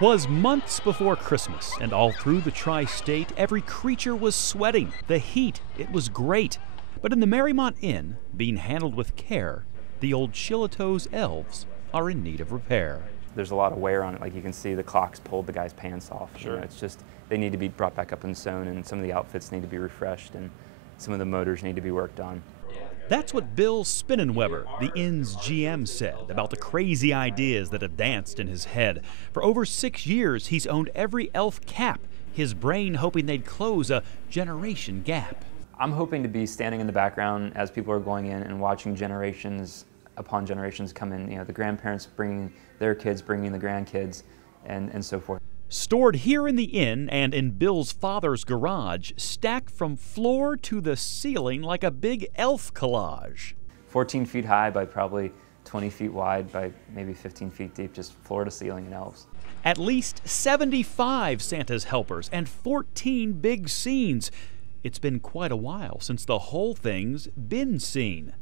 'Twas months before Christmas, and all through the tri-state, every creature was sweating. The heat, it was great. But in the Marymount Inn, being handled with care, the old Shillito's Elves are in need of repair. There's a lot of wear on it. Like you can see the clocks pulled the guy's pants off. Sure. You know, it's just, they need to be brought back up and sewn, and some of the outfits need to be refreshed, and some of the motors need to be worked on. That's what Bill Spinnenweber, the inn's GM, said about the crazy ideas that have danced in his head. For over 6 years, he's owned every elf cap, his brain hoping they'd close a generation gap. I'm hoping to be standing in the background as people are going in and watching generations upon generations come in. You know, the grandparents bringing their kids, bringing the grandkids, and so forth. Stored here in the inn and in Bill's father's garage, stacked from floor to the ceiling like a big elf collage. 14 feet high by probably 20 feet wide by maybe 15 feet deep, just floor to ceiling in elves. At least 75 Santa's helpers and 14 big scenes. It's been quite a while since the whole thing's been seen.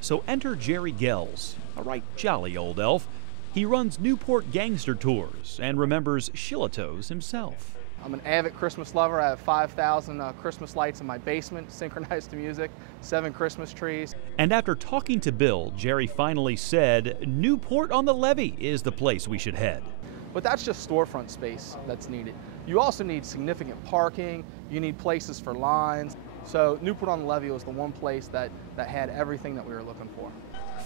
So enter Jerry Gells, a right jolly old elf. He runs Newport gangster tours and remembers Shillito's himself. I'm an avid Christmas lover. I have 5,000 Christmas lights in my basement, synchronized to music, 7 Christmas trees. And after talking to Bill, Jerry finally said Newport on the Levee is the place we should head. But that's just storefront space that's needed. You also need significant parking, you need places for lines. So Newport on the Levee was the one place that had everything that we were looking for.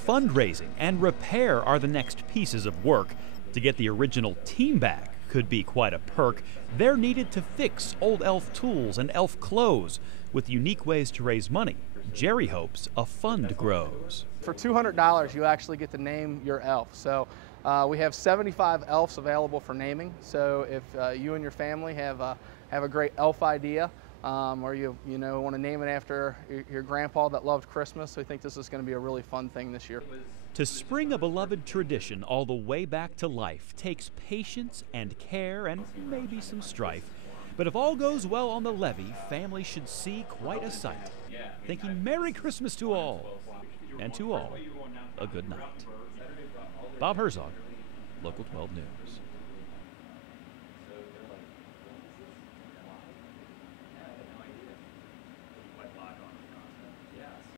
Fundraising and repair are the next pieces of work. To get the original team back could be quite a perk. They're needed to fix old elf tools and elf clothes. With unique ways to raise money, Jerry hopes a fund grows. For $200, you actually get to name your elf. So we have 75 elves available for naming. So if you and your family have a great elf idea, or you want to name it after your grandpa that loved Christmas, we think this is going to be a really fun thing this year. To spring a beloved tradition all the way back to life takes patience and care and maybe some strife. But if all goes well on the levee, families should see quite a sight. Thinking Merry Christmas to all, and to all, a good night. Bob Herzog, Local 12 News.